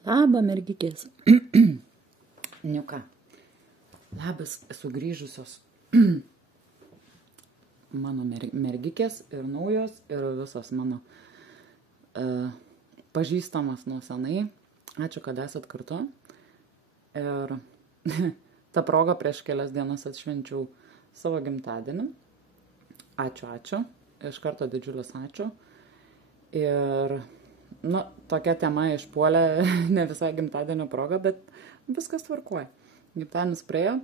Labą, mergikės. Nu ką, labas sugrįžusios mano mergikės ir naujos ir visos mano pažįstamas nuo senai. Ačiū, kad esat kartu. Ir tą progą prieš kelias dienas atšvenčiau savo gimtadienį. Ačiū. Iš karto didžiulis ačiū. Ir, tokia tema išpuolė ne visai gimtadienio proga, bet viskas tvarkuoja. Gimtadienis praėjo.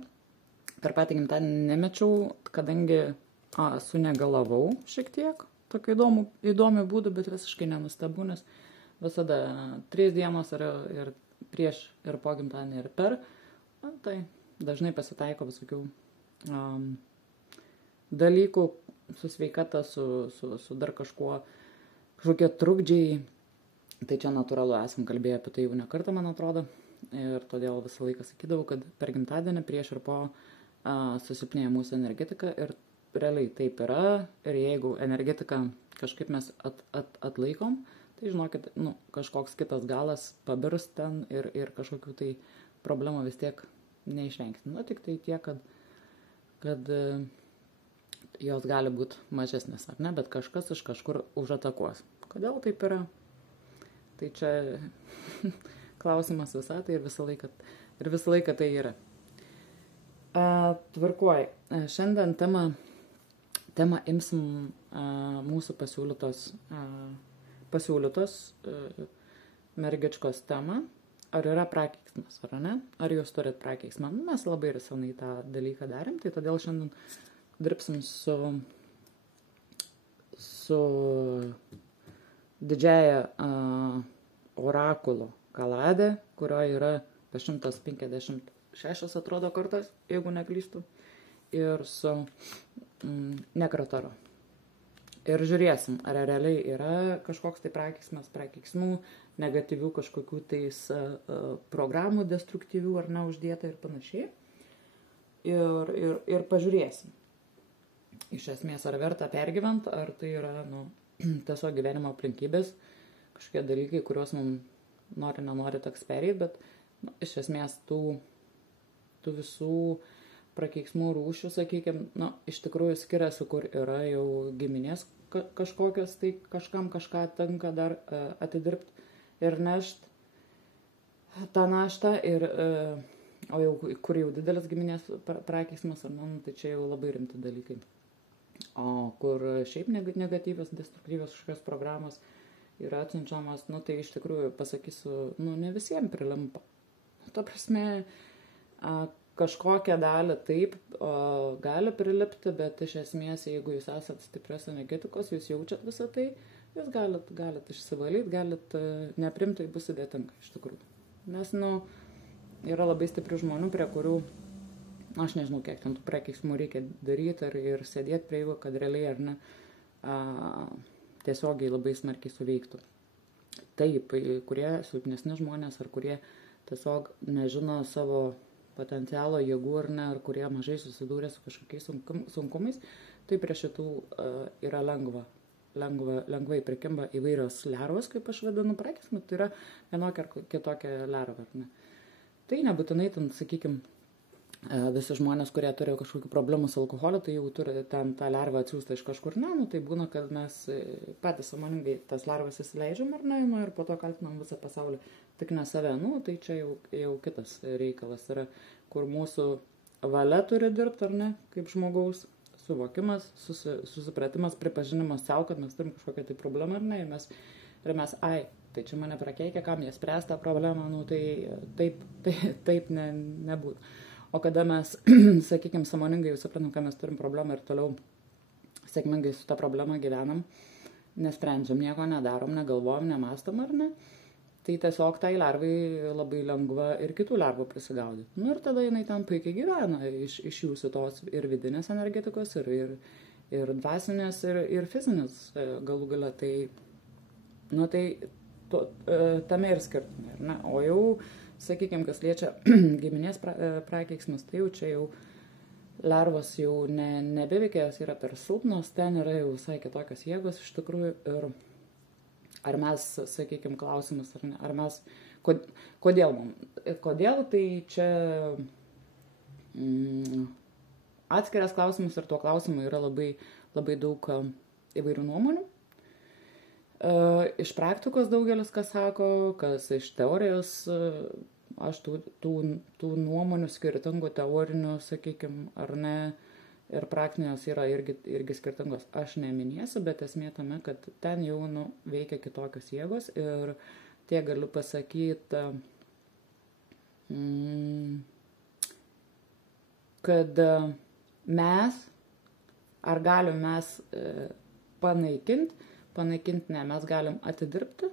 Per patį gimtadienį nemečiau, kadangi sunegalavau šiek tiek. Tokiu įdomiu būdu, bet visiškai nenustebu, nes visada 3 dienos ir prieš ir po gimtadienį ir per. Tai dažnai pasitaiko visokių dalykų su sveikata, su dar kažkuo, kažkokie trukdžiai. Tai čia natūralu, esam kalbėję apie tai jau ne kartą, man atrodo. Ir todėl visą laiką sakydavau, kad per gimtadienį prieš ir po susilpnėja mūsų energetika. Ir realiai taip yra. Ir jeigu energetika kažkaip mes atlaikom, tai žinokit, kažkoks kitas galas pabirs ten ir kažkokių tai problemų vis tiek neišvengsim. Tik tai tiek, kad jos gali būti mažesnės, ar ne, bet kažkas iš kažkur užatakuos. Kodėl taip yra? Tai čia klausimas visatai ir visą laiką tai yra. Tvarkuoj. Šiandien temą imsim mūsų pasiūlytos mergičkos temą. Ar yra prakeiksmas, ar ne? Ar jūs turit prakeiksmą? Mes labai ir senai tą dalyką darėm, tai todėl šiandien dirbsim su didžiaja orakulo kaladė, kurioje yra 156 atrodo kartas, jeigu neklystu, ir su nekrataru. Ir žiūrėsim, ar realiai yra kažkoks tai prakeiksmų, negatyvių kažkokių tais programų destruktyvių ar neuždėta ir panašiai. Ir pažiūrėsim. Iš esmės, ar verta pergyvent, ar tai yra tiesiog gyvenimo aplinkybės, kažkokie dalykai, kuriuos mums nenori teks perėti, bet iš esmės tų visų prakeiksmų rūšių, sakykime, iš tikrųjų skiriasi, kur yra jau giminės kažkokios, tai kažkam kažką tenka dar atidirbti ir nešti tą naštą, o jau kur jau didelis giminės prakeiksmas, tai čia jau labai rimti dalykai. O kur šiaip negatyvios, destruktyvios kažkokios programos yra atsiunčiamas, tai iš tikrųjų pasakysiu, ne visiems prilimpa. Ta prasme, kažkokią dalį taip gali prilipti, bet iš esmės, jeigu jūs esat stiprios energetikos, jūs jaučiat visą tai, jūs galit išsivalyti, galit neprimti, tai bus sudėtinga iš tikrųjų. Nes, yra labai stiprių žmonių, prie kurių, aš nežinau, kiek ten tų prakeiksmų reikia daryti ir sėdėti prie jų, kad realiai ar ne tiesiogiai labai smarkiai suveiktų. Taip, kurie silpnesni žmonės ar kurie tiesiog nežino savo potencialo jėgų ar ne, ar kurie mažai susidūrė su kažkokiais sunkumais, tai prie šitų yra lengvai prikimba įvairios lervos, kaip aš vadinu prakeiksmą, tai yra vienokia ar kitokia lerva. Ne. Tai nebūtinai ten, sakykime, visi žmonės, kurie turi kažkokių problemų su alkoholiu, tai jau turi ten tą lervą atsiųstą iš kažkur, tai būna, kad mes patys sąmoningai tas lervas įsileidžiam ar ne, ir po to kaltinam visą pasaulį, tik ne save, tai čia jau kitas reikalas yra, kur mūsų valia turi dirbti ar ne, kaip žmogaus, suvokimas, susipratimas, pripažinimas savo, kad mes turim kažkokią tai problemą ar ne, ir mes, tai čia mane prakeikia, kam jie spręs tą problemą, tai taip nebūtų. O kada mes, sakykime, sąmoningai jau suprantam, kad mes turim problemą ir toliau sėkmingai su tą problemą gyvenam, nesprendžiam, nieko nedarom, negalvojam, nemastom ar ne, tai tiesiog tai lervai labai lengva ir kitų lervų prisigaudyti. Ir tada jinai ten puikiai gyvena iš jūsų tos ir vidinės energetikos, ir dvasinės, ir fizinės galų gale. Tame ir skirtumai, ar ne? O jau, sakykime, kas liečia giminės prakeiksmus, tai jau čia jau lervos jau nebeveikia, jos yra per silpnos, ten yra jau visai kitokios jėgos iš tikrųjų ir Ar mes, sakykime, klausimas, ar ne, ar mes, kodėl mums, kodėl tai čia atskiras klausimas ir tuo klausimu yra labai, labai daug įvairių nuomonių. Iš praktikos daugelis kas sako, kas iš teorijos, aš tų nuomonių skirtingų teorinių, sakykime, ar ne, ir praktinės yra irgi skirtingos. Aš neminėsiu, bet esmė tame, kad ten jau veikia kitokios jėgos ir tie galiu pasakyti, kad mes, ar galim mes panaikinti ne, mes galim atidirbti,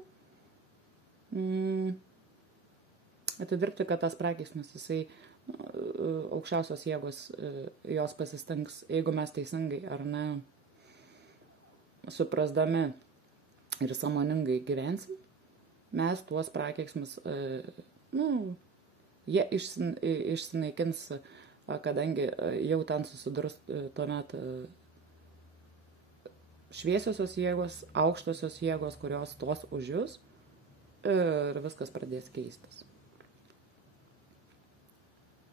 kad tas prakeiksmas jisai aukščiausios jėgos jos pasistengs, jeigu mes teisingai ar ne suprasdami ir sąmoningai gyvensim, mes tuos prakeiksmus, jie išsinaikins, kadangi jau ten susidurs tuomet šviesiosios jėgos, aukštosios jėgos, kurios stos už jūs ir viskas pradės keistis.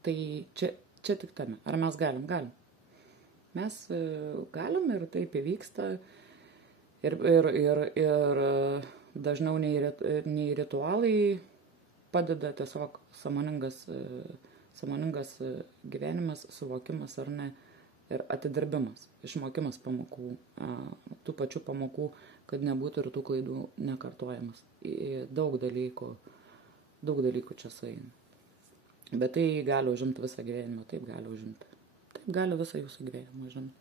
Tai čia tik tame. Ar mes galim? Galim. Mes galim ir taip įvyksta. Ir dažniau nei ritualai padeda tiesiog sąmoningas gyvenimas, suvokimas ar ne, ir atidirbimas, išmokimas pamokų, tų pačių pamokų, kad nebūtų ir tų klaidų nekartojamas. Daug dalykų čia sueina. Bet tai gali užimti visą gyvenimą, taip gali užimti. Taip gali visą jūsų gyvenimą užimti.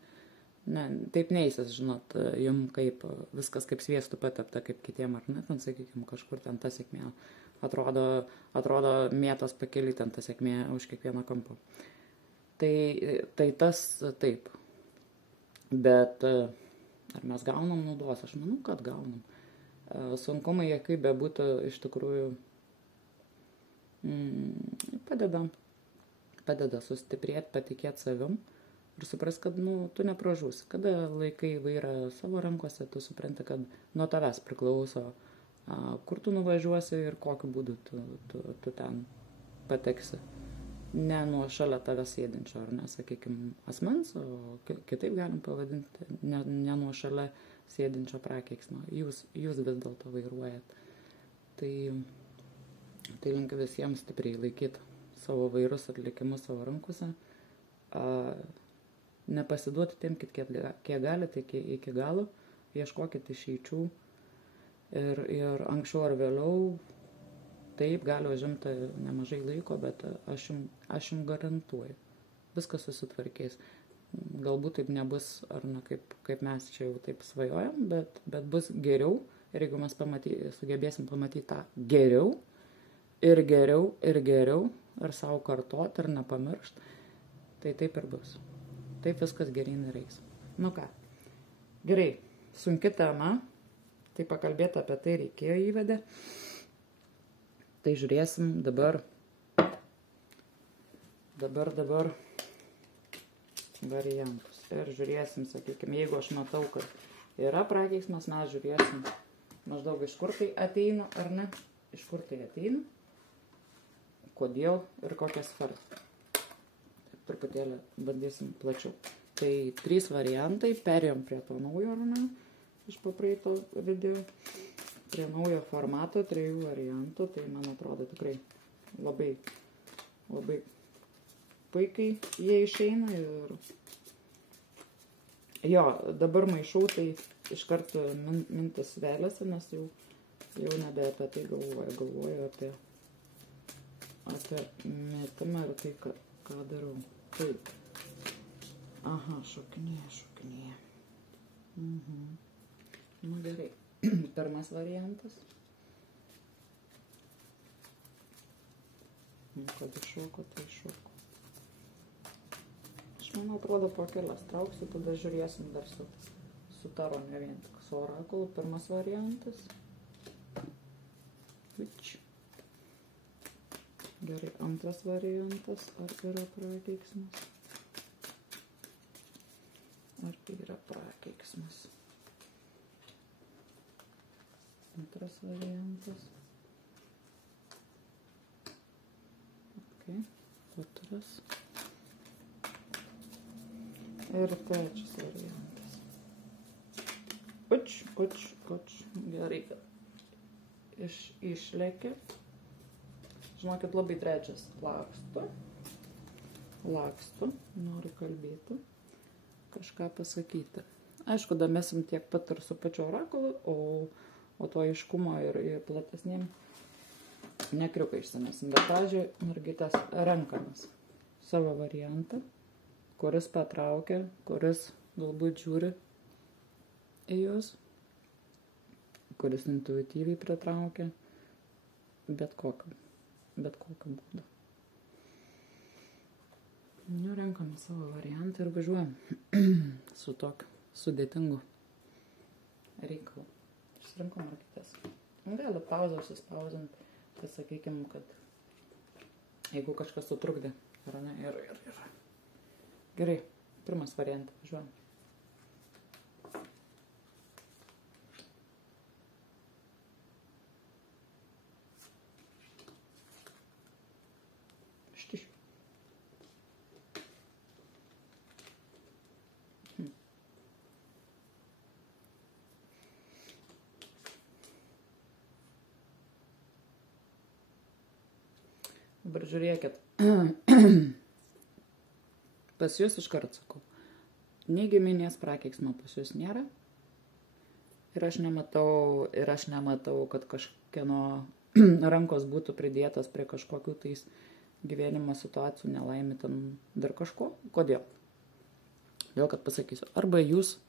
Ne, taip neįsis, žinot, jum kaip viskas kaip sviestų patepta, kaip kitiem, ar ne, ten, sakykime, kažkur ten ta sėkmė atrodo mėtos pakeli ten ta sėkmė už kiekvieną kampą. Tai tas taip. Bet ar mes gaunam naudos? Aš manau, kad gaunam. Sunkumai, jie kaip bebūtų, iš tikrųjų padeda sustiprėti, patikėti savim ir supras, kad tu nepražūsi. Kada laikai vairą savo rankose, tu supranti, kad nuo tavęs priklauso, kur tu nuvažiuosi ir kokiu būdu tu ten pateksi. Ne nuo šalia tavęs sėdinčio, ar ne, sakykime, asmens, o kitaip galim pavadinti, ne nuo šalia sėdinčio prakeiksmo. Jūs vis dėlto vairuojat. Tai linkiu visiems stipriai laikyti savo vairus atlikimus savo rankose, nepasiduoti tiem, kiek galite iki galo, ieškokite išeičių ir anksčiau ar vėliau taip gali užimti nemažai laiko, bet aš jums garantuoju, viskas susitvarkės. Galbūt taip nebus, ar ne, kaip mes čia jau taip svajojam, bet bus geriau ir jeigu mes sugebėsim pamatyti tą geriau, ir geriau, ir savo kartot, ir nepamiršt, tai taip ir bus. Taip viskas geryn ir eis. Nu ką, gerai, sunki tema, tai pakalbėti apie tai reikėjo įvedė. Tai žiūrėsim dabar variantus. Ir žiūrėsim, sakykime, jeigu aš matau, kad yra prakeiksmas, mes žiūrėsim maždaug iš kur tai ateina, ar ne, iš kur tai ateina. Kodėl ir kokią sferą. Truputėlį bandysim plačiau. Tai 3 variantai, perėjom prie to naujo, ar ne, iš papraeito video, prie naujo formato, 3 variantų, tai man atrodo tikrai labai, labai puikiai jie išeina ir jo, dabar maišau, tai iš karto mintis vėliasi, nes jau nebe apie tai galvoju apie metimą ir tai, ką darau. Taip. Aha, šokinėja. Nu gerai. Pirmas variantas. Kad iššoko, tai iššoko. Aš manau, atrodo, po kelias trauksiu, tada žiūrėsim dar su taro, ne vien tik su orakulu. Pirmas variantas. Uč. Gerai, antras variantas, ar yra prakeiksmas? Okay. Antras. Ir trečias variantas. Uč. Gerai. Išlėkė. Žinokit, labai trečias. Lakstu. Noriu kalbėti. Kažką pasakyti. Aišku, damesim tiek pat ir su pačiu orakulu, o to aiškumo ir platesnėm nekriuką išsinesim. Bet pradžioj mergaitės renkamas savo variantą, kuris patraukia, kuris galbūt žiūri į jūs, kuris intuityviai pritraukia, bet kokiu būdu. Nu, renkame savo variantą ir važiuojam su tokiu sudėtingu reikalu. Išsirinkom mergaitės. Gali pauzą suspausint, tai sakykim, kad jeigu kažkas sutrukdė, ir. Gerai, pirmas variantas, važiuojam. Štišiu. Dabar žiūrėkit. Pas jūs iškart sakau. Nei giminės prakeiksmo pas jūs nėra. Ir aš nematau, kad kažkieno rankos būtų pridėtas prie kažkokių tais gyvenimo situacijų, nelaimė ten dar kažko. Kodėl? Dėl, kad pasakysiu. Arba jūs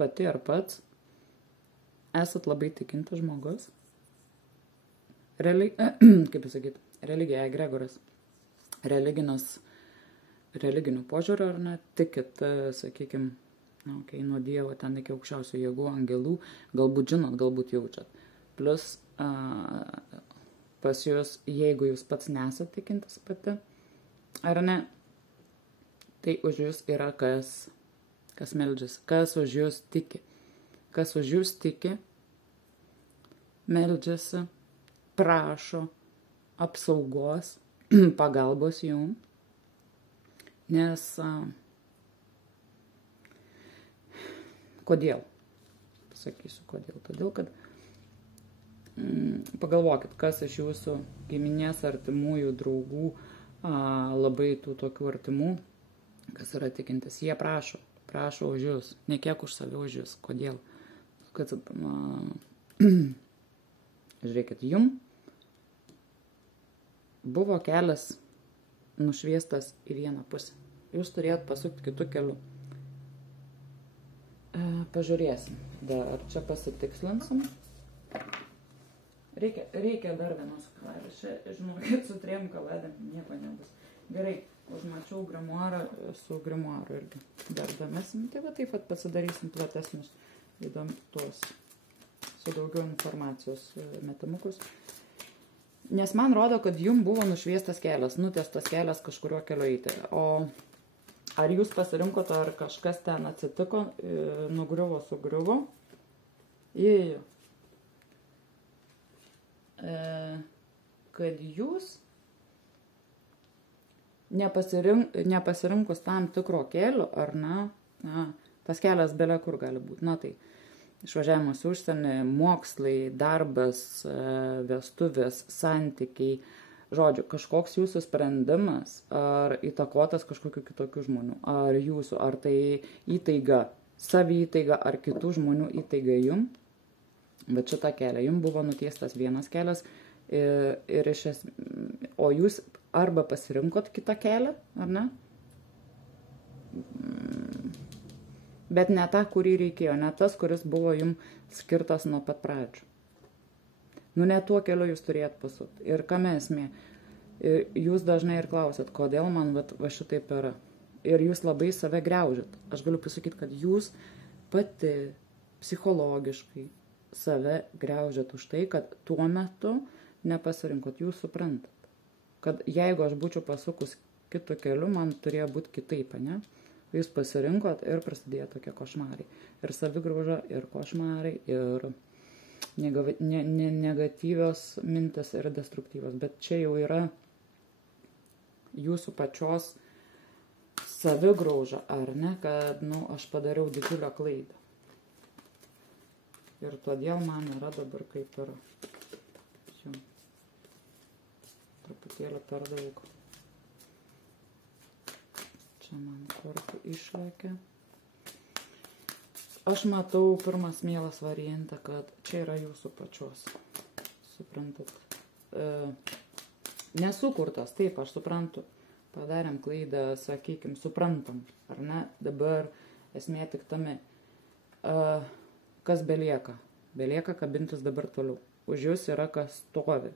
pati ar pats esat labai tikintas žmogus. Kaip pasakyti? Religija egregoras. Religinių požiūrių, ar ne, tikit, sakykime, nuo Dievo ten iki aukščiausių jėgų, angelų, galbūt žinot, galbūt jaučiat. Plus, pas jūs, jeigu jūs pats nesat tikintis pati, ar ne, tai už jūs yra kas meldžiasi, kas už jūs tiki. Kas už jūs tiki, meldžiasi, prašo apsaugos, pagalbos jums. Nes kodėl? Pasakysiu kodėl. Todėl, kad pagalvokit, kas iš jūsų giminės, artimųjų, draugų, labai tų tokių artimų, kas yra tikintis, jie prašo už jūs, ne kiek už save, už jūs. Kodėl? Kad, žiūrėkit, jum buvo kelias nušviestas į vieną pusę. Jūs turėjot pasukti kitų kelių. Pažiūrėsim. Dar čia pasitikslinsim. Reikia dar vienos kalaidės. Čia, žinokit, su 3 kalaidėm nieko nebus. Gerai, užmačiau grimuarą su grimuaru irgi. Dar damesim. Tai va taip pat pasidarysim platesnius įdomus su daugiau informacijos metimukus. Nes man rodo, kad jums buvo nušviestas kelias, nutiestas kelias kažkurio kelio eiti. O ar jūs pasirinkote, ar kažkas ten atsitiko, sugriuvo? Kad jūs nepasirinkus tam tikro kelio, ar tas kelias bele kur gali būti. Na tai, išvažiavimas užsienį, mokslai, darbas, vestuvės, santykiai, žodžiu, kažkoks jūsų sprendimas, ar įtakotas kažkokių kitokių žmonių, ar jūsų, ar tai įtaiga, saviįtaiga, ar kitų žmonių įtaiga jums, bet šitą kelią, jums buvo nutiestas vienas kelias, o jūs arba pasirinkot kitą kelią, ar ne? Bet ne tą, kurį reikėjo, ne tas, kuris buvo jums skirtas nuo pat pradžių. Ne tuo keliu jūs turėjot pasukti. Ir kame esmė? Jūs dažnai ir klausėt, kodėl man va šitaip yra. Ir jūs labai save griaužėt. Aš galiu pasakyti, kad jūs pati psichologiškai save griaužėt už tai, kad tuo metu nepasirinkot. Jūs suprantat, kad jeigu aš būčiau pasukus kitų kelių, man turėjo būti kitaip, ne? Jūs pasirinkot ir prasidėjo tokie košmarai. Ir savigrauža, ir košmarai, ir negatyvios mintis, ir destruktyvios. Bet čia jau yra jūsų pačios savigrauža, ar ne, kad, aš padariau didžiulę klaidą. Ir todėl man yra dabar kaip ir truputėlį per daug. Čia man kortų išlėkia. Aš matau pirmas mielas variantą, kad čia yra jūsų pačios. Suprantat? Nesukurtas, taip, aš suprantu. Padarėm klaidą, sakykim, suprantam, ar ne? Dabar esmė tik tame. Kas belieka? Belieka kabintis dabar toliau. Už jūs yra kas stovi.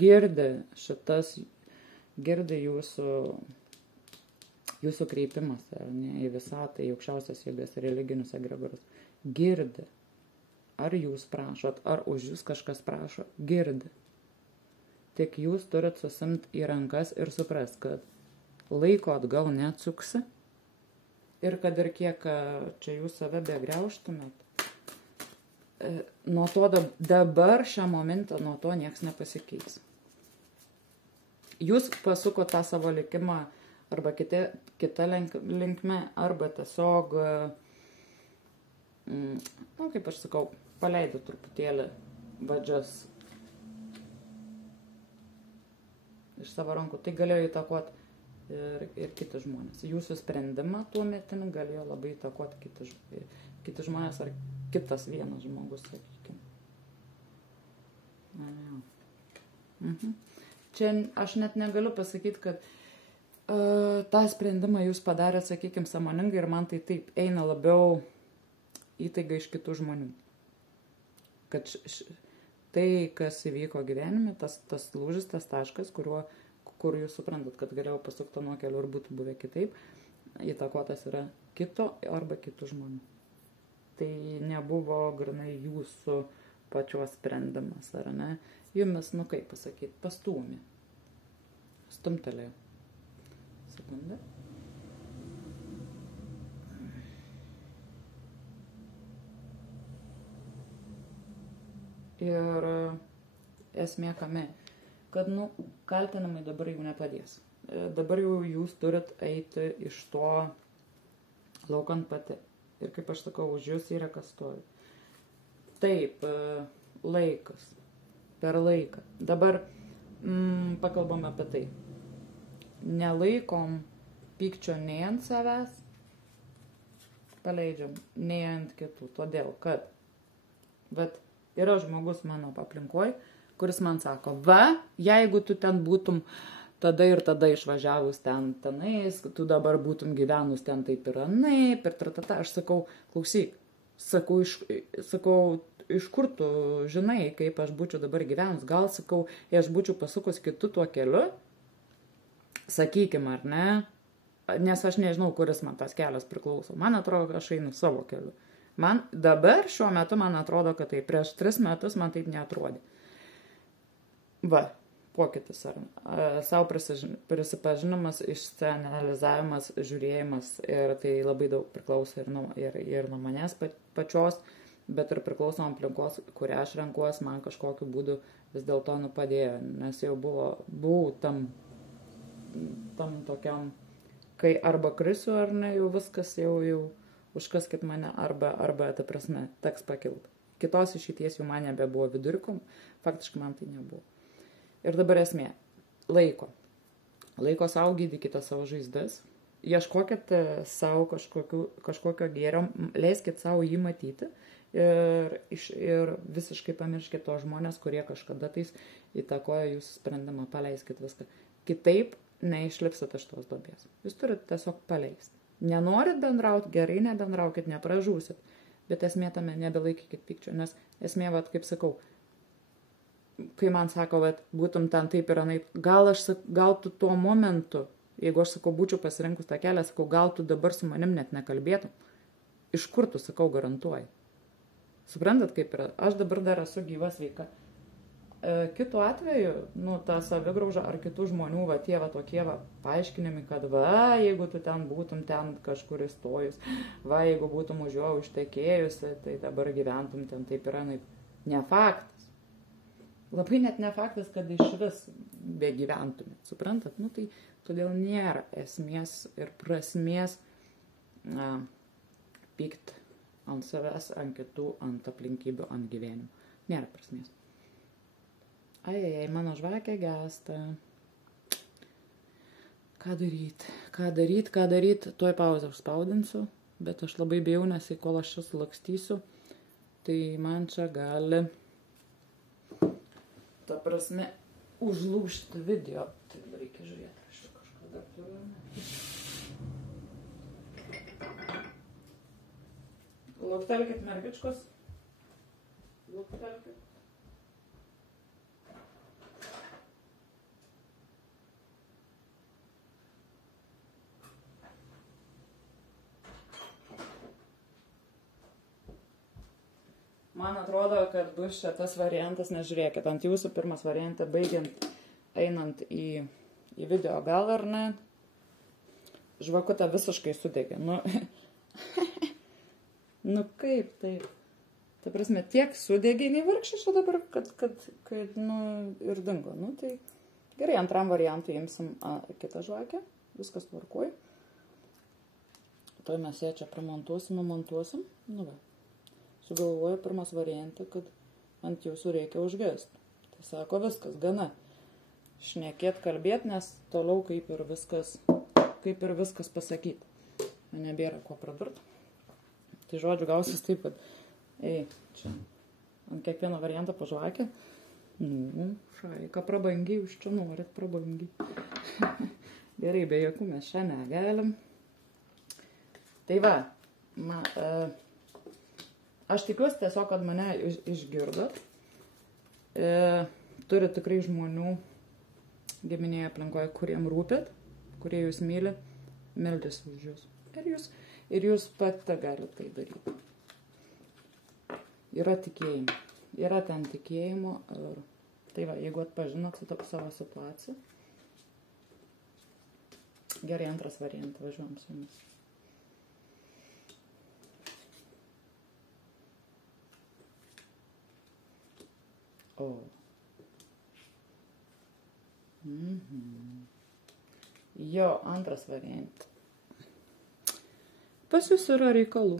Girdi jūsų kreipimas, ar ne, į visatą, į aukščiausias jėgas, religinius egregorus. Girdi. Ar jūs prašot, ar už jūs kažkas prašo, girdi. Tik jūs turit susimti į rankas ir suprast, kad laiko atgal neatsuksi ir kad ir kiek čia jūs save begriauštumėt, nuo to dabar šią momentą nuo to nieks nepasikeis. Jūs pasuko tą savo likimą arba kita linkme, arba tiesiog, kaip aš sakau, paleido truputėlį vadžias iš savo rankų. Tai galėjo įtakoti ir kiti žmonės. Jūsų sprendimą tuo metimi galėjo labai įtakoti kiti žmonės ar kitas vienas žmogus, sakykime. Čia aš net negaliu pasakyti, kad tą sprendimą jūs padarėt, sakykime, sąmoningai ir man tai taip eina labiau įtaiga iš kitų žmonių. Kad tai, kas įvyko gyvenime, tas lūžis, tas taškas, kur jūs suprantat, kad galėjau pasukti nuo kelių ir būtų buvę kitaip, įtakotas yra kito arba kitų žmonių. Tai nebuvo grinai jūsų pačios sprendimas, ar ne? Jumis, kaip pasakyti, pastūmė. Stumtelėjo. Sekundę. Ir esmė kame, kad, kaltinimai dabar jau nepadės. Dabar jau jūs turit eiti iš to laukant pati. Ir kaip aš sakau, už jūs yra kas stovi. Taip, laikas. Per laiką. Dabar pakalbam apie tai. Nelaikom pykčio nei ant savęs, paleidžiam, nei ant kitų. Todėl, kad yra žmogus mano aplinkoj, kuris man sako, jeigu tu ten būtum tada ir tada išvažiavus tenais, tu dabar būtum gyvenus ten taip ir anaip, ir aš sakau, klausyk, sakau, iš kur tu žinai, kaip aš būčiau dabar gyvenus, gal, sakau, jei aš būčiau pasukus kitu tuo keliu, sakykim, ar ne, nes aš nežinau, kuris man tas kelias priklauso, man atrodo, kad aš einu savo keliu. Man dabar šiuo metu man atrodo, kad tai prieš 3 metus man taip neatrodė. Pokytis ar savo prisipažinimas, išsianalizavimas, žiūrėjimas ir tai labai daug priklauso ir nuo manęs pačios, bet ir priklauso nuo aplinkos, kurią aš renkuos, man kažkokiu būdu vis dėlto padėjo, nes jau buvau tam tokiam, kai arba krisiu ar ne, jau viskas jau užkaskit mane, arba ta prasme, teks pakilti. Kitos išeities jau man nebebuvo vidurikom, faktiškai man tai nebuvo. Ir dabar esmė, laiko savo, gydykite savo žaizdas, ieškokite savo kažkokio gėrio, leiskite savo jį matyti ir visiškai pamirškite tos žmonės, kurie kažkada tais įtakoja jūsų sprendimą, paleiskite viską. Kitaip neišlipsit iš tos duobės. Jūs turite tiesiog paleisti. Nenorit bendrauti, gerai nebendraukit, nepražūsit, bet esmė tame nebelaikykit pykčio, nes esmė, kaip sakau, kai man sako, būtum ten taip ir anaip, gal tu tuo momentu, jeigu aš sakau, būčiau pasirinkus tą kelią, sakau, gal tu dabar su manim net nekalbėtum, iš kur tu, sakau, garantuoji. Suprantat, kaip yra, aš dabar dar esu gyva sveika. Kitu atveju, ta savigrauža ar kitų žmonių, tie tokie paaiškinimai, kad jeigu tu ten būtum ten kažkur įstojus, jeigu būtum už jo ištekėjusi, tai dabar gyventum ten taip yra, ne faktas. labai net ne faktas, kad iš vis begyventumėt, suprantat? Nu, tai todėl nėra esmės ir prasmės pykt ant savęs, ant kitų, ant aplinkybių, ant gyvenimų. Nėra prasmės. Ai, mano žvakė gęsta. Ką daryt? Tuoj pauzę užspaudinsiu, bet aš labai bijau, nes kol aš čia sulakstysiu, tai man čia gali, ta prasme, užlūžti video. Tai reikia žiūrėti, aš čia kažką dar turiu. Luktelkit, mergičkos. Luktelkit. Man atrodo, kad bus čia tas variantas, nes žiūrėkit, ant jūsų pirmas variantą, baigiant, einant į video gal ar ne, žvakutė visiškai sudegė. Nu kaip taip? Ta prasme, tiek sudegė, nei vargšė čia dabar, kad ir dingo. Nu tai gerai, antram variantui imsim kitą žvakę, viskas tvarkoj. Tuoj mes ją čia pramontuosim, numontuosim. Nu va. Sugalvoju pirmas variantą, kad ant jūsų reikia užgesti. Tai sako, viskas, gana. Šnekėt, kalbėt, nes toliau kaip ir viskas pasakyti. Nebėra ko pradurt. Tai žodžiu gausis taip, kad čia ant kiekvieno variantą pažvakę. Nu, šaika prabangiai, už čia norit prabangiai. Gerai, be jokių mes čia negalim. Tai va, aš tikiuosi tiesiog, kad mane išgirdot. Turi tikrai žmonių giminėje aplinkoje, kuriem rūpėt, kurie jūs myli, meldės už jūs. Ir jūs pat galite tai daryti. Yra tikėjimo. Yra ten tikėjimo. Tai va, jeigu atpažinot savo situaciją. Gerai, antras variantas, važiuojam su jumis. O. Jo, antras variantas. Pas jūs yra reikalų.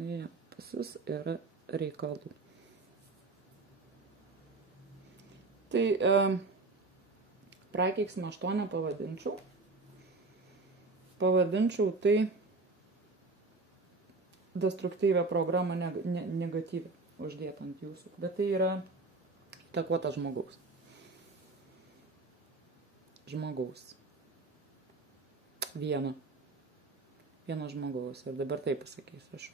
Ja, pas jūs yra reikalų. Tai prakeiksmą 8 pavadinčiau. Pavadinčiau tai destruktyvę programą negatyvę uždėt ant jūsų. Bet tai yra įtakuotas žmogaus. Vieno žmogaus. Ir dabar taip pasakysiu aš.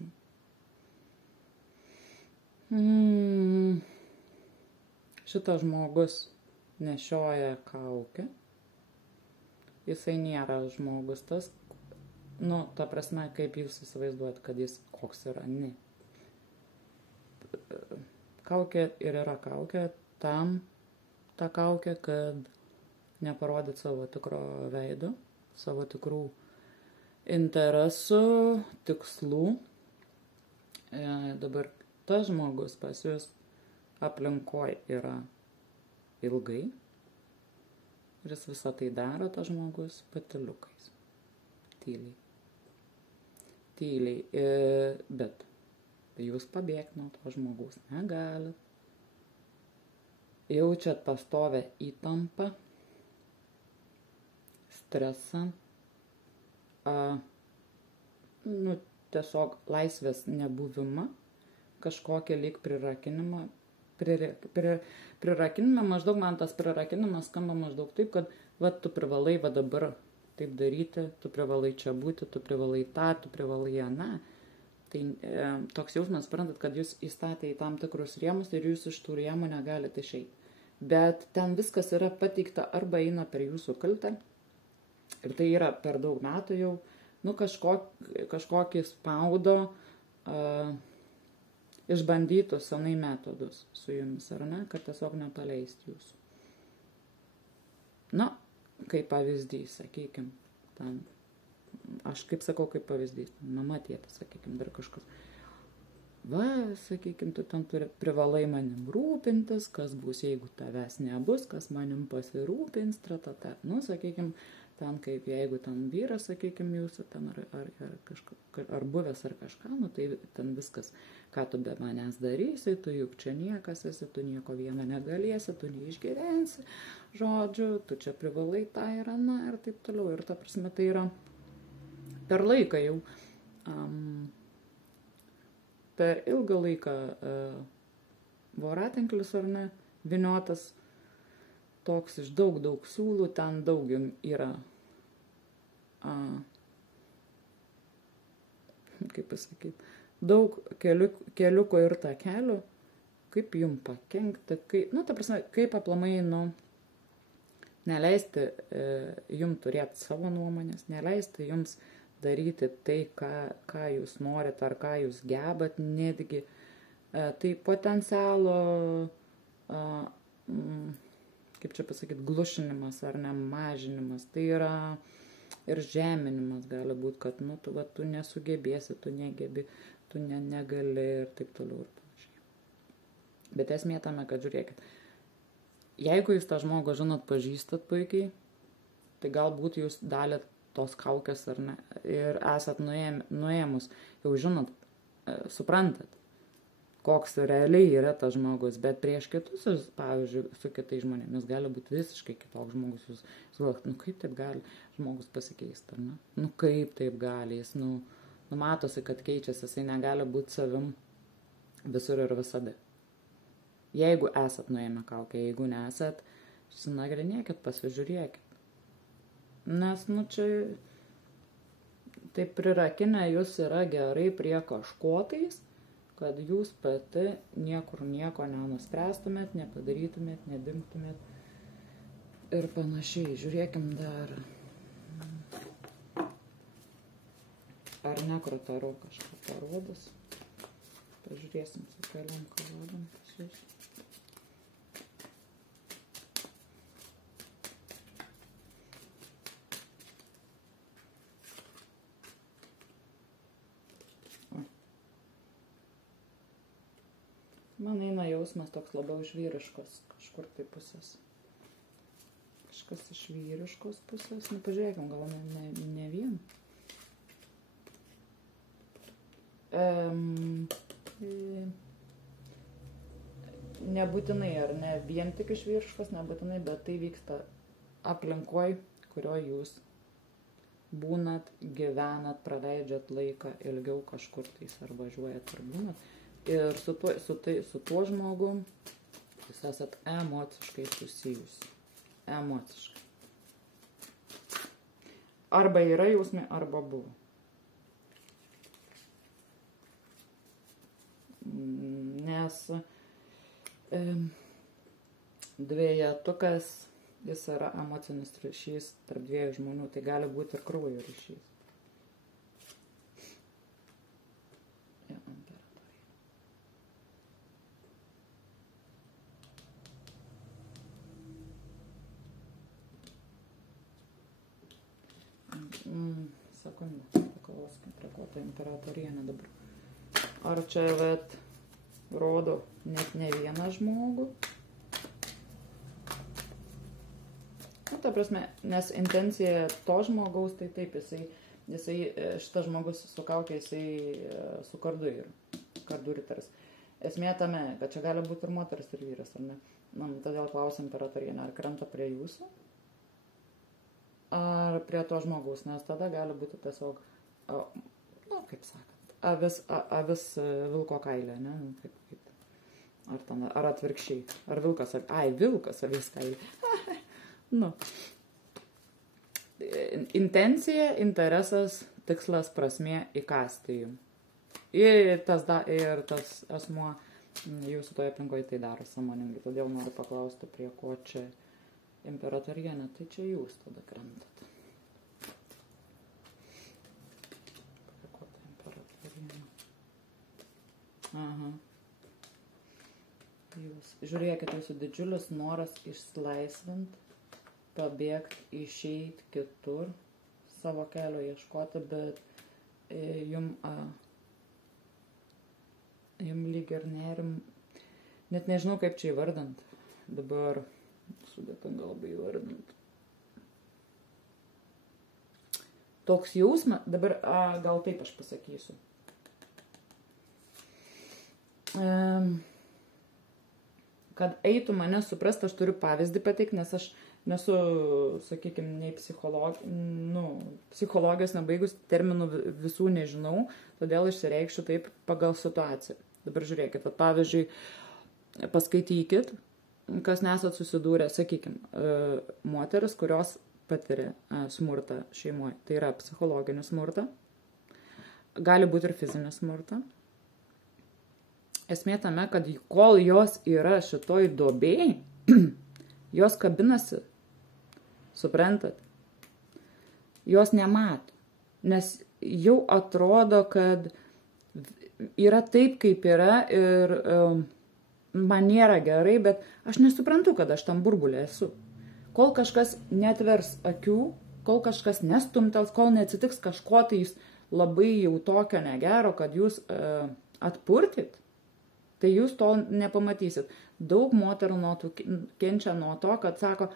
Šitas žmogus nešioja kaukę. Jisai nėra žmogus tas, ta prasme, kaip jūs įsivaizduojat, kad jis koks yra, ne. Kaukė ir yra kaukė, ta kaukė, kad neparodyt savo tikro veido, savo tikrų interesų, tikslų. Dabar tas žmogus pas jūs aplinkoj yra ilgai. Ir jis visą tai daro, tas žmogus, patyliukais. Tyliai. Bet jūs pabėgti nuo to žmogaus negalit. Jaučiat pastovę įtampą, stresą, tiesiog laisvės nebuvimą, kažkokią lyg prirakinimą. Prirakinimą, maždaug man tas prirakinimas skamba maždaug taip, kad tu privalai dabar taip daryti, tu privalai čia būti, tu privalai tą, tu privalai aną. Tai toks jausmas, suprantat, kad jūs įstatė į tam tikrus rėmus ir jūs iš tų rėmų negalite išeiti. Bet ten viskas yra pateikta arba eina per jūsų kaltę. Ir tai yra per daug metų jau, kažkokį spaudo išbandytus senai metodus su jumis, ar ne, kad tiesiog nepaleisti jūsų. Kaip pavyzdys, sakykim, aš kaip sakau, kaip pavyzdys, mama, tėtis, sakykim, dar kažkas. va, sakykime, tu ten privalai manim rūpintis, kas bus, jeigu tavęs nebus, kas manim pasirūpins, tratata. Nu, sakykime, ten kaip jeigu ten vyras, sakykime, jūsų ten ar buvęs ar kažką, nu, tai ten viskas, ką tu be manęs darysi, tu juk čia niekas esi, tu nieko viena negalėsi, tu neišgyvensi, žodžiu, tu čia privalai tą ir aną ir taip toliau. Ir ta prasme, tai yra per laiką jau, per ilgą laiką voratinklis ar ne, viniotas toks iš daug siūlų, ten daug yra, kaip pasakyti, daug keliuko ir takelių, kaip jum pakenkti, nu, ta prasme, kaip aplamai, nu, neleisti jum turėti savo nuomonės, neleisti jums daryti tai, ką jūs norit ar ką jūs gebat, netgi tai potencialo, kaip čia pasakyti, glušinimas ar ne mažinimas, tai yra ir žeminimas gali būti, kad nu, tu nesugebėsi, tu negebi, tu negali ir taip toliau ir panašiai. Bet esmė tame, kad žiūrėkit, jeigu jūs tą žmogų žinot, pažįstat puikiai, tai galbūt jūs dalit tos kaukės ar ne, ir esat nuėmus, jau žinot, suprantat, koks realiai yra tas žmogus, bet prieš kitus, pavyzdžiui, su kitais žmonėmis gali būti visiškai kitoks žmogus, jūs galvojat, nu kaip taip gali žmogus pasikeisti, ar ne? Nu kaip taip gali, jis, matosi, kad keičiasi, jisai negali būti savim visur ir visada. Jeigu esat nuėmę kaukę, jeigu nesat, susinagrinėkit, pasižiūrėkit. Nes, čia taip prirakinę jūs yra gerai prie kažkotais, kad jūs pati niekur nieko nenuspręstumėt, nepadarytumėt, nedingtumėt ir panašiai. Žiūrėkim dar. Ar nekrotaro kažką parodys. Pažiūrėsim su keliom kalodom pas jūs. Man eina jausmas toks labiau iš vyriškos kažkur tai pusės. Kažkas iš vyriškos pusės. Nu, pažiūrėkim, gal ne vien. Nebūtinai, ar ne vien tik iš vyriškos, nebūtinai, bet tai vyksta aplinkoj, kurio jūs būnat, gyvenat, praleidžiat laiką ilgiau kažkur tais ar važiuojat ar būnat. Ir su tuo žmogum jūs esat emociškai susijusi. Emociškai. Arba yra jausmai, arba buvo. Nes dvejetukas, jis yra emocinis ryšys tarp dviejų žmonių, tai gali būti ir kraujo ryšys. Sekundę, pakaloskim, prie ko ta imperatorienė dabar. Ar čia rodo net ne vieną žmogų? Nu, ta prasme, nes intencija to žmogaus, tai taip, jisai šitas žmogus su kaukė, jisai su kardu yra, kardu riteris. Esmė tame, kad čia gali būti ir moteris, ir vyras, ar ne? Todėl klausim imperatorienė, ar krenta prie jūsų? Ar prie to žmogaus, nes tada gali būti tiesiog, kaip sakant, avis vilko kailė, ne? Ar atvirkščiai, ar vilkas, vilkas avis kailė. Intencija, interesas, tikslas, prasmė įkasti jum. Ir tas asmuo jūsų toje aplinkoje tai daro sąmoningai, todėl noriu paklausti, prie ko čia imperatorienė, tai čia jūs tada krentat. Prie ko ta imperatorienė? Aha. Jūs. Žiūrėkit, jūsų didžiulis noras išsilaisvinti, pabėgti, išeiti kitur, savo kelio ieškoti, bet jam lyg ir nerim, net nežinau kaip čia įvardant, dabar sudėtinga labai įvardant. Toks jausmas, dabar gal taip aš pasakysiu. Kad eitų mane suprast, aš turiu pavyzdį pateikti, nes aš nesu, sakykime, nei psichologijos nebaigus, terminų visų nežinau, todėl išsireikšiu taip pagal situaciją. Dabar žiūrėkit, pavyzdžiui, paskaitykit, kas nesat susidūrę, sakykime, moteris, kurios patiria smurtą šeimoje. Tai yra psichologinį smurtą. Gali būti ir fizinį smurtą. Esmė tame, kad kol jos yra šitoj duobėj, jos kabinasi. Suprantat? Jos nemato. Nes jau atrodo, kad yra taip, kaip yra ir man nėra gerai, bet aš nesuprantu, kad aš tam burbulė esu. Kol kažkas netvers akių, kol kažkas nestumtels, kol neatsitiks kažko, tai jūs labai jau tokio negero, kad jūs atpurtit, tai jūs to nepamatysit. Daug moterų kenčia nuo to, kad sako,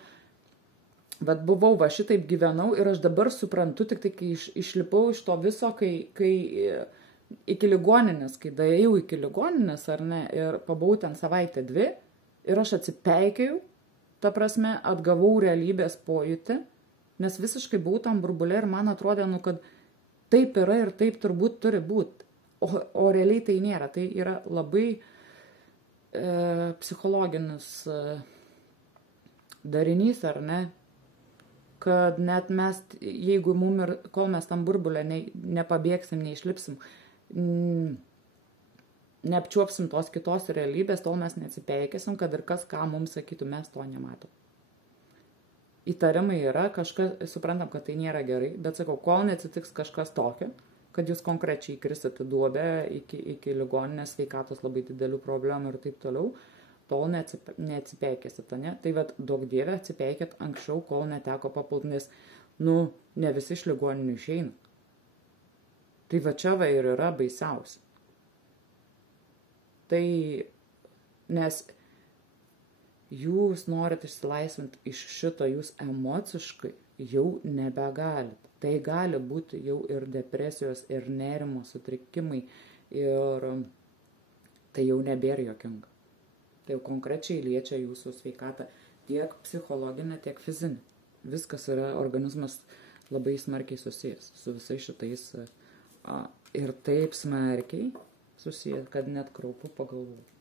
vat buvau, va šitaip gyvenau ir aš dabar suprantu, tik tai kai išlipau iš to viso, kai iki ligoninės, kai daėjau iki ligoninės, ar ne, ir pabuvau ten savaitę 2 ir aš atsipeikėjau, ta prasme, atgavau realybės pojūtį, nes visiškai buvau tam burbulė ir man atrodė, kad taip yra ir taip turbūt turi būti. O realiai tai nėra. Tai yra labai psichologinis darinys, ar ne? Kad net mes, jeigu kol mes tam burbulė nepabėgsim, neišlipsim, neapčiuopsim tos kitos realybės, tol mes neatsipeikėsim, kad ir kas ką mums sakytų, mes to nematom. Įtarimai yra, suprantam, kad tai nėra gerai, bet sakau, kol neatsitiks kažkas tokio, kad jūs konkrečiai įkrisit į duobę iki ligoninės sveikatos labai didelių problemų ir taip toliau, tol neatsipeikėsit, ne? Tai vat, daug dievė atsipeikėt anksčiau, kol neteko papult, nes, ne visi iš ligoninių išeina. Tai va čia va ir yra baisiausia. Tai, nes jūs norit išsilaisvinti iš šito, jūs emociškai jau nebegalit. Tai gali būti jau ir depresijos, ir nerimo sutrikimai, ir tai jau nebėra jokinga. Tai jau konkrečiai liečia jūsų sveikatą tiek psichologinę, tiek fizinę. Viskas yra, organizmas labai smarkiai susijęs su visais šitais ir taip smarkiai susiję, kad net kraupu pagalvoti.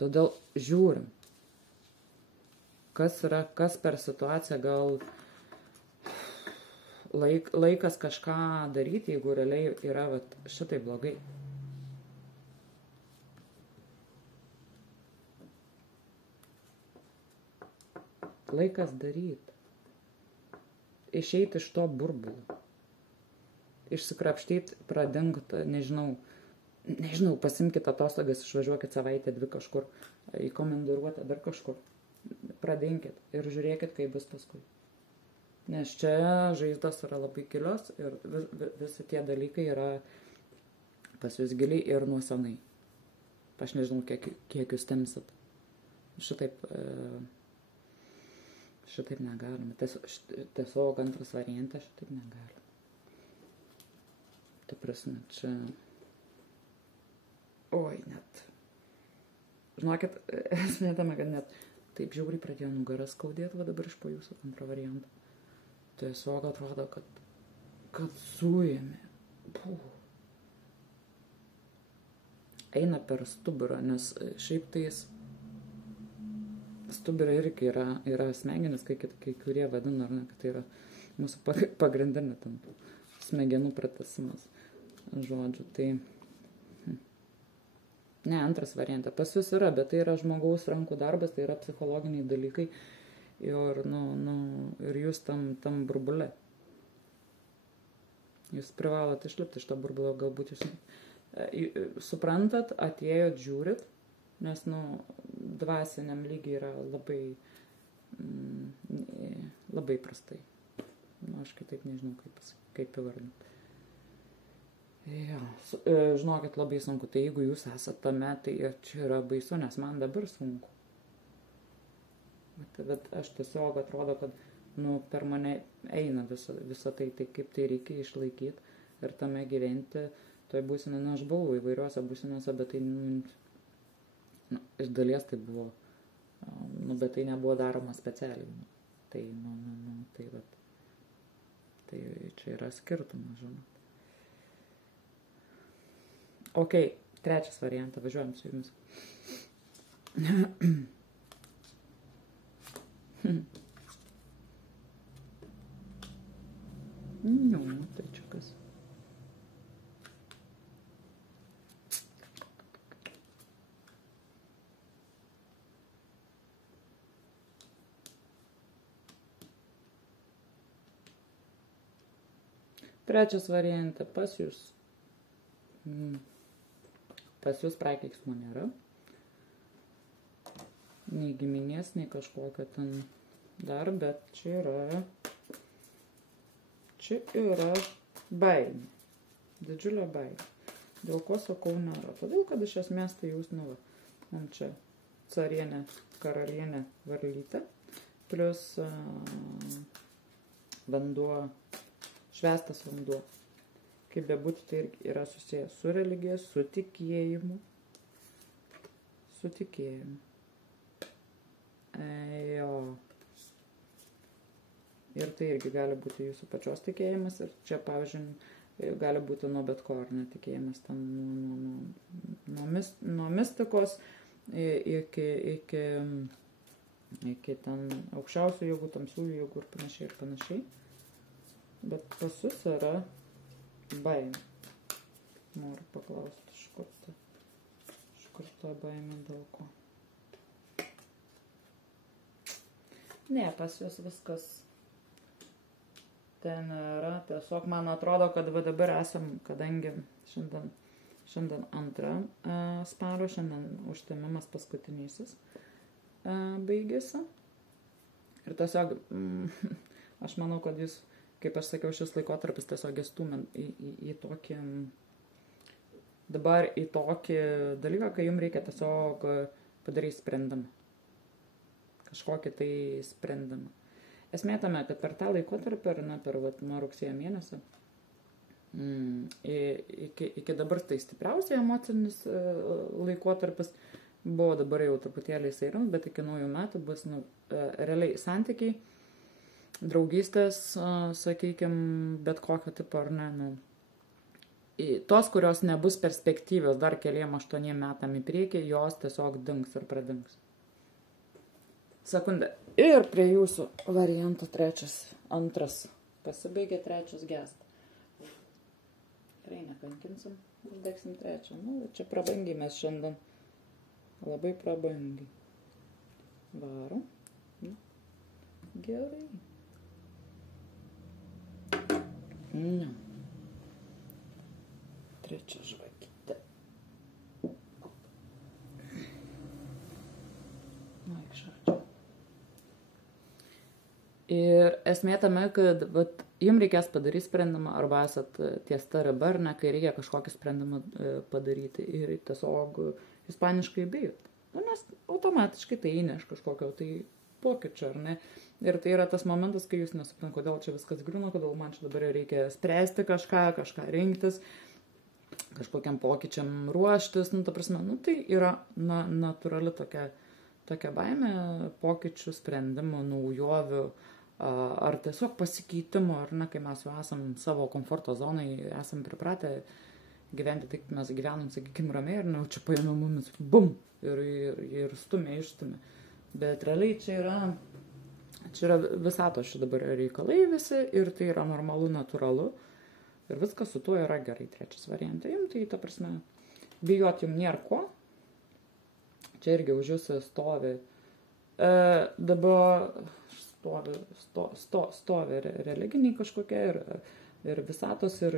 Todėl žiūrim, kas per situaciją, gal laikas kažką daryti, jeigu realiai yra šitai blogai. Laikas daryti. Išeiti iš to burbulo. Išsikrapštyti, pradingt, nežinau, pasimkit atostogas, išvažiuokit savaitę 2 kažkur, į komandiruotę, dar kažkur. Pradinkit ir žiūrėkit, kaip bus paskui. Nes čia žaizdos yra labai gilios ir visi tie dalykai yra pas jūs giliai ir nuo senai. Aš nežinau, kiek jūs temsit. Šitaip negalime. Tiesiog antras variantas šitaip negalime. Ta prasme, čia... Oi, net. Žinokit, esmė tame, kad net taip žiauriai pradėjo nugaras skaudėti, va dabar iš po jūsų antrą variantą. Tiesiog atrodo, kad suėmė. Eina per stuburą, nes šiaip tais stuburą irgi yra smegenis, kai kurie vadina, kad tai yra mūsų pagrindinė smegenų pratęsimas. Žodžiu, tai ne, antras variantas. Pas jūs yra, bet tai yra žmogaus rankų darbas, tai yra psichologiniai dalykai ir, ir jūs tam burbule. Jūs privalot išlipti iš to burbulo, galbūt jūs suprantat, atėjot, žiūrit, nes, dvasiniam lygiai yra labai prastai. Aš kitaip nežinau, kaip įvardinti. Ja, žinokit, labai sunku. Tai jeigu jūs esate tame, tai čia yra baisu, nes man dabar sunku. Bet aš tiesiog atrodo, kad per mane eina visą tai, tai kaip tai reikia išlaikyti ir tame gyventi. Toj būsime, aš buvau įvairiuose būsinėse, bet tai, iš dalies tai buvo, bet tai nebuvo daroma specialiai. Tai, tai, tai čia yra skirtumas, žinot. Ok, trečias variantas, važiuojam su jumis. Tai čia kas. Trečias variantas, pas jūs. Pas jūs prakeiksmo nėra. Nei giminės, nei kažkokio ten dar, bet čia yra baimė. Didžiulė baimė. Dėl ko sakau nėra? Todėl, kad iš esmės tai jūs, man čia carienė, karalienė varlytė, plus vanduo, švestas vanduo. Kaip bebūtų, tai yra susijęs su religija, su tikėjimu. Su tikėjimu. Jo. Ir tai irgi gali būti jūsų pačios tikėjimas. Ir čia, pavyzdžiui, gali būti nuo bet ko, ar netikėjimas ten nuo mistikos iki ten aukščiausių jėgų, tamsiųjų jėgų ir panašiai. Bet pas jūs yra baimė. Noriu paklausti iš kur ta baimė dėl ko. Ne, pas jūs viskas ten yra. Tiesiog man atrodo, kad dabar esam, kadangi šiandien 2 spalio, šiandien užtemimas paskutinysis baigėsi. Ir tiesiog aš manau, kad jūs, kaip aš sakiau, šis laikotarpis tiesiog įstumė į tokį, dabar į tokį dalyką, kai jums reikia tiesiog padaryti sprendimą. Kažkokį tai sprendimą. Esmė tame, kad per tą laikotarpį, per nuo rugsėjo mėnesio, iki dabar tai stipriausiai emocinis laikotarpis buvo, dabar jau truputėlį įsairam, bet iki naujų metų bus realiai santykiai, draugystės, sakykime, bet kokio tipo ar ne, tos, kurios nebus perspektyvios dar 8 metam į priekį, jos tiesiog dings ir pradings. Sekundę. Ir prie jūsų varianto 3, 2. Pasibaigė 3 gęsta. Gerai, nekankinsim, uždegsim 3. Čia prabangiai mes šiandien. Labai prabangiai. Varo. Gerai. Ne. 3 žvakytė. Ir esmė tame, kad jums reikės padaryti sprendimą, arba esat ties ta riba, ar ne, kai reikia kažkokį sprendimą padaryti ir tiesiog ispaniškai bijot. Nes automatiškai tai įneš kažkokio tai pokyčio, ar ne. Ir tai yra tas momentas, kai jūs nesuprantate, kodėl čia viskas griūna, kodėl man čia dabar reikia spręsti kažką rinktis, kažkokiam pokyčiam ruoštis, ta prasme, tai yra natūrali tokia baimė pokyčių, sprendimų, naujovių, ar tiesiog pasikeitimo, ar ne, kai mes jau esam savo komforto zonai, esam pripratę gyventi taip, kaip mes gyvenam, sakykime, ramiai, ir čia paėmė mumis, bum, ir išstumė. Bet realiai čia yra visatos čia dabar reikalai visi, ir tai yra normalu, natūralu, ir viskas su tuo yra gerai. 3 variantai, tai ta prasme, bijot jums nėra ko, čia irgi už jūsų stovi, dabar stovi religiniai kažkokie ir visatos, ir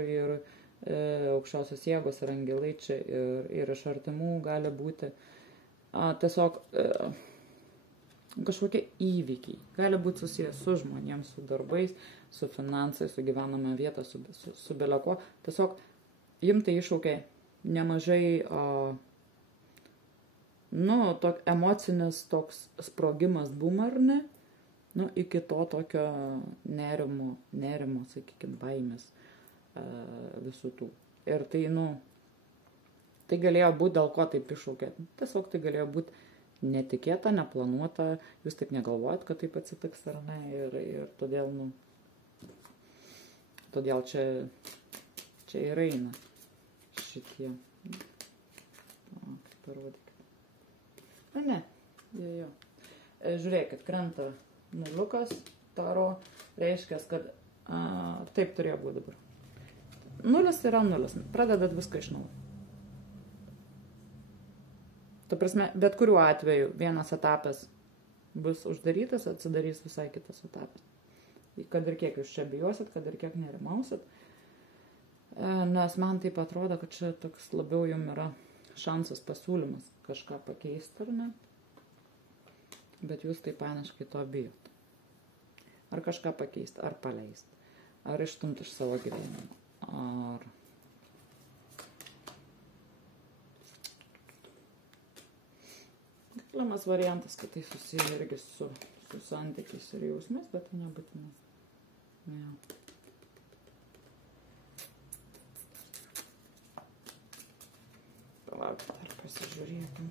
aukščiausios jėgos, ir angelai čia, ir iš artimų gali būti tiesiog kažkokie įvykiai, gali būti susijęs su žmonėms, su darbais, su finansais, su gyvenama vieta, su beleko. Tiesiog jum tai iššaukė nemažai, emocinis toks sprogimas bumarne, iki to tokio nerimo, sakykime, baimės visų tų. Ir tai, tai galėjo būti, dėl ko taip iššaukė. Tiesiog tai galėjo būti netikėta, neplanuota, jūs taip negalvojat, kad taip atsitiks ar ne, ir todėl, todėl čia ir eina šitie. Kaip parodykit. Ne, jo. Žiūrėkit, krenta nuliukas, taro, reiškia, kad taip turėjo būti dabar. Nulis yra nulis, pradedat viską iš naujo. Ta prasme, bet kuriuo atveju vienas etapas bus uždarytas, atsidarys visai kitas etapas. Kad ir kiek jūs čia bijosit, kad ir kiek nerimausit. Nes man taip atrodo, kad čia toks labiau jums yra šansas, pasiūlymas kažką pakeisti, ar ne? Bet jūs taip paniškai to bijot. Ar kažką pakeisti, ar paleisti, ar išstumti iš savo gyvenimo, ar... Galimas variantas, kad tai susiję irgi su santykiais ir jausmais, bet tai nebūtinai. Ja. Palaukit, ar pasižiūrėkim,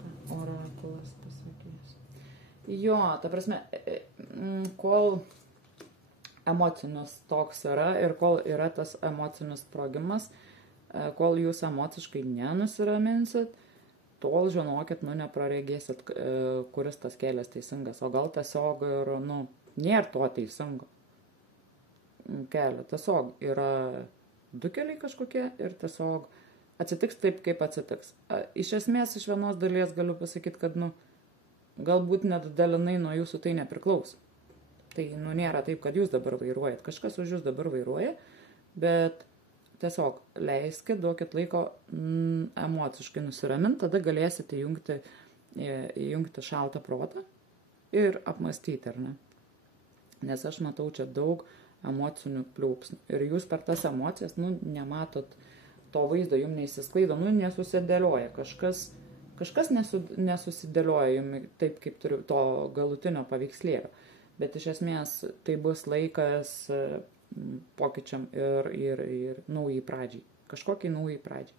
ką orakulas pasakys. Jo, ta prasme, kol emocinis toks yra ir kol yra tas emocinis sprogimas, kol jūs emociškai nenusiraminsit, tol žinokit, nepraregėsit, kuris tas kelias teisingas, o gal tiesiog ir, nėra to teisingo kelio. Tiesiog yra du keliai kažkokie ir tiesiog atsitiks taip, kaip atsitiks. Iš esmės, iš vienos dalies galiu pasakyti, kad, galbūt net dalinai nuo jūsų tai nepriklauso. Tai, nėra taip, kad jūs dabar vairuojat. Kažkas už jūs dabar vairuoja, bet tiesiog leiskit, duokit laiko emociškai nusiramint, tada galėsite įjungti šaltą protą ir apmastyti, ar ne? Nes aš matau čia daug emocinių pliūpsnių. Ir jūs per tas emocijas, nematot to vaizdo, jums neįsisklaido, nesusidėlioja. Kažkas nesusidėlioja jums taip, kaip turiu to galutinio paveikslėlio. Bet iš esmės tai bus laikas pokyčiam ir naujai pradžiai. Kažkokiai naujai pradžiai.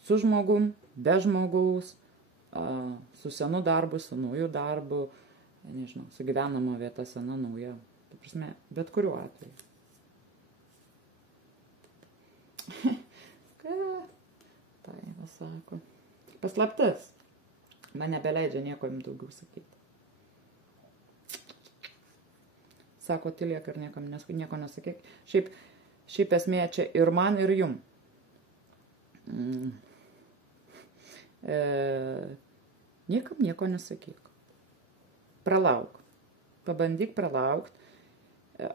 Su žmogum, be žmogaus, su senu darbu, su nauju darbu, nežinau, su gyvenama vieta sena, nauja. Ta prasme, bet kuriuo atveju. Ką? Tai, sako. Paslaptis. Man nebeleidžia nieko jums daugiau sakyti. Sako, tylėk ir nieko nesakyk. Šiaip esmė čia ir man, ir jum. Niekam nieko nesakyk. Pralauk. Pabandyk pralaukti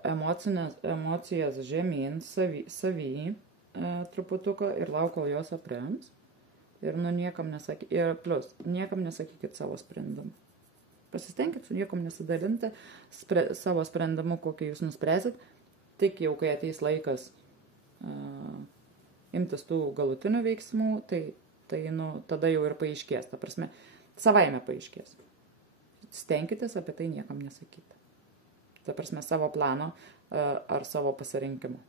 emocijas žemyn, savy truputuką ir lauk, kol jos aprems. Ir niekam nesakyk. Ir plus, niekam nesakykit savo sprendimą. Pasistengkit su niekom nesidalinti savo sprendimu, kokį jūs nuspręsit, tik jau, kai ateis laikas imtis tų galutinių veiksmų, tai tada jau ir paaiškės. Ta prasme, savaime paaiškės. Stenkitės apie tai niekam nesakyti. Ta prasme, savo plano ar savo pasirinkimo,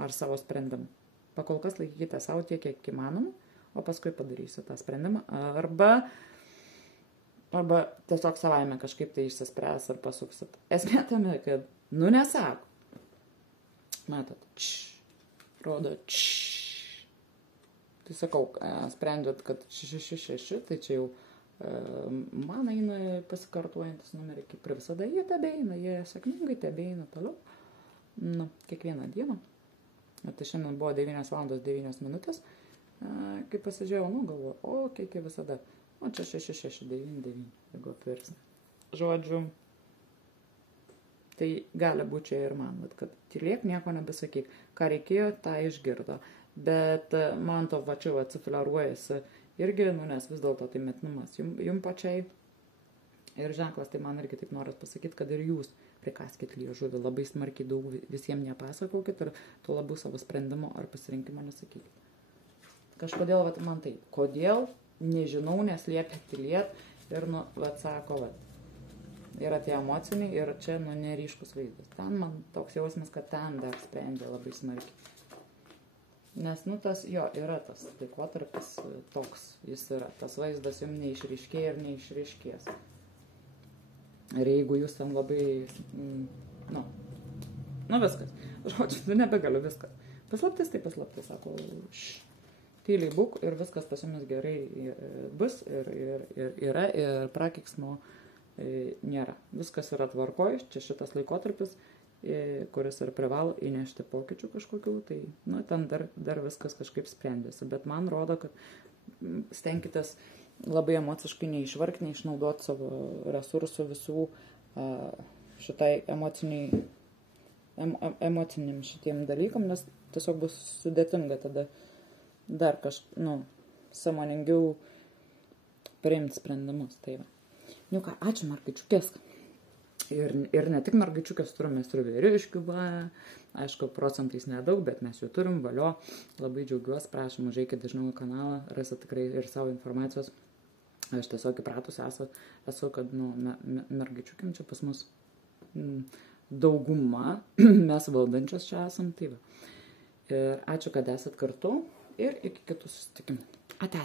ar savo sprendimą. Pakol kas laikykite savo tiek, kiek įmanoma, o paskui padarysiu tą sprendimą. Arba tiesiog savaime kažkaip tai išsispręs ar pasuksit. Esmė tame, kad, nesako. Matot, rodo, Tai sakau, sprendžiat, kad 666, tai čia jau man eina pasikartuojantis numeriai, kaip ir visada, jie tebeina, jie sėkmingai tebeina toliau. Kiekvieną dieną. Tai šiandien buvo 9 valandos 9 minutės. Kai pasižiūrėjau, galvoju, kiek visada. O čia 6699, jeigu apvirsime. Žodžiu, tai gali būti čia ir man, kad tylėk, nieko nebesakyk. Ką reikėjo, tą išgirdo. Bet man to pačiu atsifleruojasi irgi, nes vis dėlto tai metnumas jum pačiai. Ir ženklas, tai man irgi taip noras pasakyti, kad ir jūs prikaskit liežuvį, labai smarkiai daug visiems nepasakokit ir tuo labiau savo sprendimo ar pasirinkimo nesakykit. Kažkodėl vat, man taip, kodėl, nežinau, nesliepia tylėt ir, nu, vat, sako, vat, yra tie emociniai ir čia, nu, neryškus vaizdas. Ten man toks jausmas, kad ten dar sprendė labai smarkiai. Nes, nu, tas, jo, yra tas laikotarpis toks, jis yra, tas vaizdas jums neišryškėja ir neišryškės. Ir jeigu jūs ten labai, nu viskas, žodžiu, tu nebegaliu viskas. Paslaptis, tai paslaptis, sako, tyliai būk ir viskas pas jumis gerai bus ir yra ir prakeiksmo nėra. Viskas yra tvarkoj, čia šitas laikotarpis, kuris ir privalo įnešti pokyčių kažkokių, tai, nu, ten dar viskas kažkaip sprendėsi. Bet man rodo, kad stenkitės labai emociškai neišvargti, neišnaudoti savo resursų visų šitai emociniam šitiem dalykam, nes tiesiog bus sudėtinga tada dar sąmoningiau priimti sprendimus. Tai va. Nu ką, ačiū mergaičiukės. Ir ne tik mergaičiukės turim, mes turim vyriškių, aišku, procentais nedaug, bet mes jų turim, valio. Labai džiaugiuosi, prašom, užeikit dažniau į kanalą, rasit tikrai ir savo informacijos. Aš tiesiog įpratus esu, kad mergaičiukiam čia pas mus dauguma, mes valdančios čia esam, tai va. Ir ačiū, kad esat kartu ir iki kitų susitikimų. Ate.